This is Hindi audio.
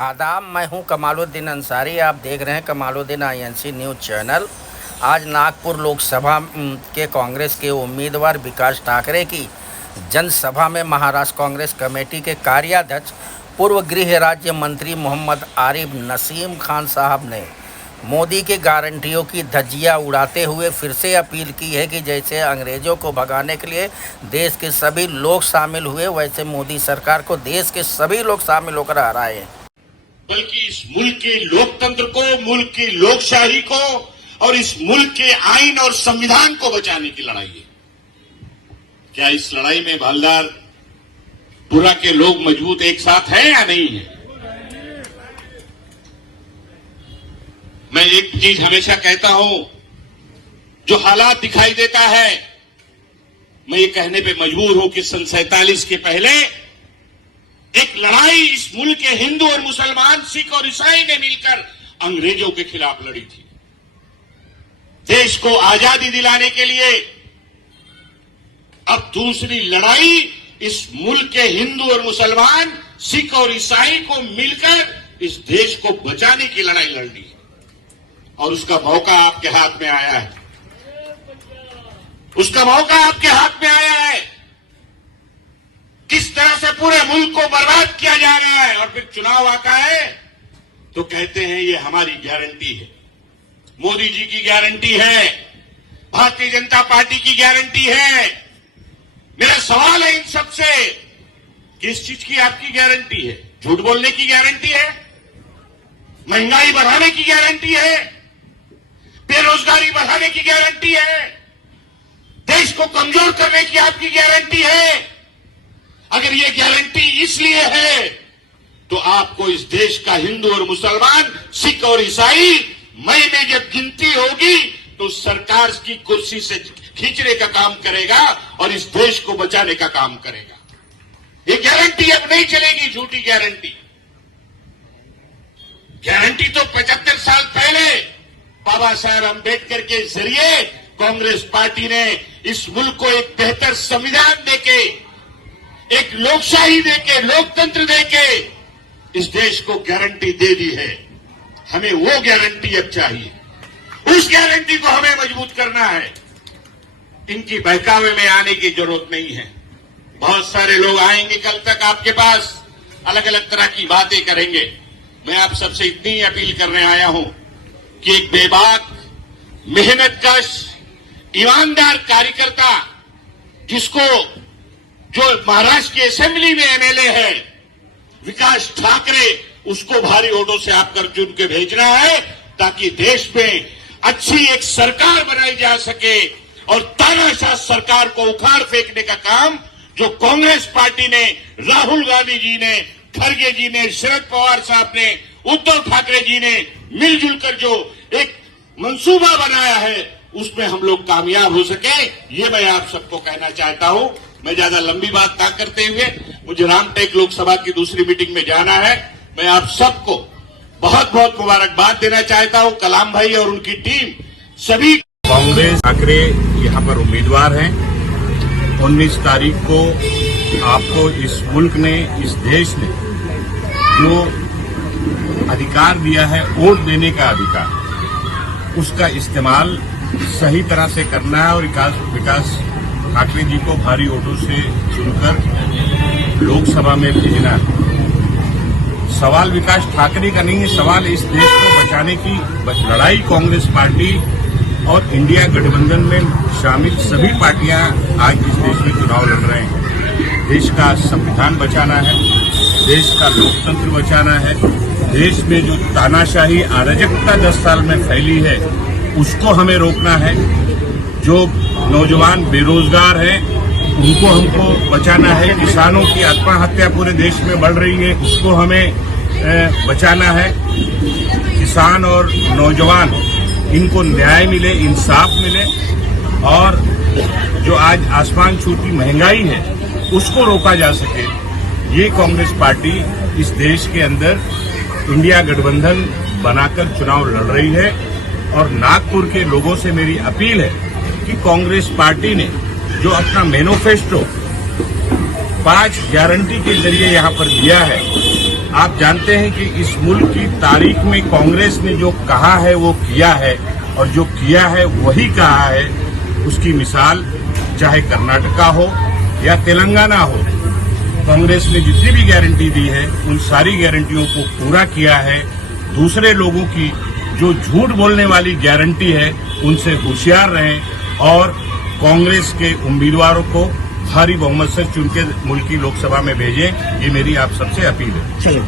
आदाब, मैं हूं कमालुद्दीन अंसारी। आप देख रहे हैं कमालुद्दीन INC न्यूज़ चैनल। आज नागपुर लोकसभा के कांग्रेस के उम्मीदवार विकास ठाकरे की जनसभा में महाराष्ट्र कांग्रेस कमेटी के कार्याध्यक्ष पूर्व गृह राज्य मंत्री मोहम्मद आरिफ नसीम खान साहब ने मोदी के गारंटियों की धज्जियां उड़ाते हुए फिर से अपील की है कि जैसे अंग्रेजों को भगाने के लिए देश के सभी लोग शामिल हुए, वैसे मोदी सरकार को देश के सभी लोग शामिल होकर हराए। बल्कि इस मुल्क के लोकतंत्र को, मुल्क की लोकशाही को और इस मुल्क के आइन और संविधान को बचाने की लड़ाई है। क्या इस लड़ाई में भालदार पुरा के लोग मजबूत एक साथ हैं या नहीं है? मैं एक चीज हमेशा कहता हूं, जो हालात दिखाई देता है, मैं ये कहने पे मजबूर हूं कि सन 47 के पहले एक लड़ाई इस मुल्क के हिंदू और मुसलमान, सिख और ईसाई ने मिलकर अंग्रेजों के खिलाफ लड़ी थी। देश को आजादी दिलाने के लिए अब दूसरी लड़ाई इस मुल्क के हिंदू और मुसलमान, सिख और ईसाई को मिलकर इस देश को बचाने की लड़ाई लड़नी है। और उसका मौका आपके हाथ में आया है, उसका मौका आपके हाथ में आया है। किस तरह से पूरे मुल्क को बर्बाद किया जा रहा है, और फिर चुनाव आता है तो कहते हैं ये हमारी गारंटी है, मोदी जी की गारंटी है, भारतीय जनता पार्टी की गारंटी है। मेरा सवाल है इन सबसे, किस चीज की आपकी गारंटी है? झूठ बोलने की गारंटी है? महंगाई बढ़ाने की गारंटी है? बेरोजगारी बढ़ाने की गारंटी है? देश को कमजोर करने की आपकी गारंटी है? अगर ये गारंटी इसलिए है तो आपको इस देश का हिंदू और मुसलमान, सिख और ईसाई मई में जब गिनती होगी तो सरकार की कुर्सी से खींचने का काम करेगा और इस देश को बचाने का काम करेगा। ये गारंटी अब नहीं चलेगी, झूठी गारंटी। गारंटी तो 75 साल पहले बाबा साहेब अम्बेडकर के जरिए कांग्रेस पार्टी ने इस मुल्क को एक बेहतर संविधान देके, एक लोकशाही देके, लोकतंत्र देके इस देश को गारंटी दे दी है। हमें वो गारंटी अब चाहिए, उस गारंटी को हमें मजबूत करना है। इनकी बहकावे में आने की जरूरत नहीं है। बहुत सारे लोग आएंगे कल तक आपके पास, अलग अलग तरह की बातें करेंगे। मैं आप सबसे इतनी ही अपील करने आया हूं कि एक बेबाक, मेहनतकश, ईमानदार कार्यकर्ता, जिसको जो महाराष्ट्र की असेंबली में MLA है, विकास ठाकरे, उसको भारी वोटों से आपकर चुन के भेजना है ताकि देश में अच्छी एक सरकार बनाई जा सके और तानाशाह सरकार को उखाड़ फेंकने का काम जो कांग्रेस पार्टी ने, राहुल गांधी जी ने, खड़गे जी ने, शरद पवार साहब ने, उद्धव ठाकरे जी ने मिलजुल कर जो एक मंसूबा बनाया है, उसमें हम लोग कामयाब हो सके, ये मैं आप सबको कहना चाहता हूं। मैं ज्यादा लंबी बात ना करते हुए, मुझे रामटेक लोकसभा की दूसरी मीटिंग में जाना है। मैं आप सबको बहुत बहुत मुबारकबाद देना चाहता हूं, कलाम भाई और उनकी टीम, सभी। कांग्रेस ठाकरे यहां पर उम्मीदवार हैं। 19 तारीख को आपको इस मुल्क ने, इस देश ने जो अधिकार दिया है, वोट देने का अधिकार, उसका इस्तेमाल सही तरह से करना है और विकास ठाकरे जी को भारी वोटों से चुनकर लोकसभा में भेजना है। सवाल विकास ठाकरे का नहीं है, सवाल इस देश को बचाने की लड़ाई कांग्रेस पार्टी और इंडिया गठबंधन में शामिल सभी पार्टियां आज इस देश में चुनाव लड़ रहे हैं। देश का संविधान बचाना है, देश का लोकतंत्र बचाना है, देश में जो तानाशाही अराजकता 10 साल में फैली है उसको हमें रोकना है। जो नौजवान बेरोजगार हैं उनको हमको बचाना है। किसानों की आत्महत्या पूरे देश में बढ़ रही है, उसको हमें बचाना है। किसान और नौजवान, इनको न्याय मिले, इंसाफ मिले, और जो आज आसमान छूती महंगाई है उसको रोका जा सके। ये कांग्रेस पार्टी इस देश के अंदर इंडिया गठबंधन बनाकर चुनाव लड़ रही है। और नागपुर के लोगों से मेरी अपील है कि कांग्रेस पार्टी ने जो अपना मैनिफेस्टो 5 गारंटी के जरिए यहां पर दिया है, आप जानते हैं कि इस मुल्क की तारीख में कांग्रेस ने जो कहा है वो किया है, और जो किया है वही कहा है। उसकी मिसाल चाहे कर्नाटका हो या तेलंगाना हो, कांग्रेस ने जितनी भी गारंटी दी है उन सारी गारंटियों को पूरा किया है। दूसरे लोगों की जो झूठ बोलने वाली गारंटी है उनसे होशियार रहें और कांग्रेस के उम्मीदवारों को भारी बहुमत से चुन के मुल्क की लोकसभा में भेजें। ये मेरी आप सबसे अपील है।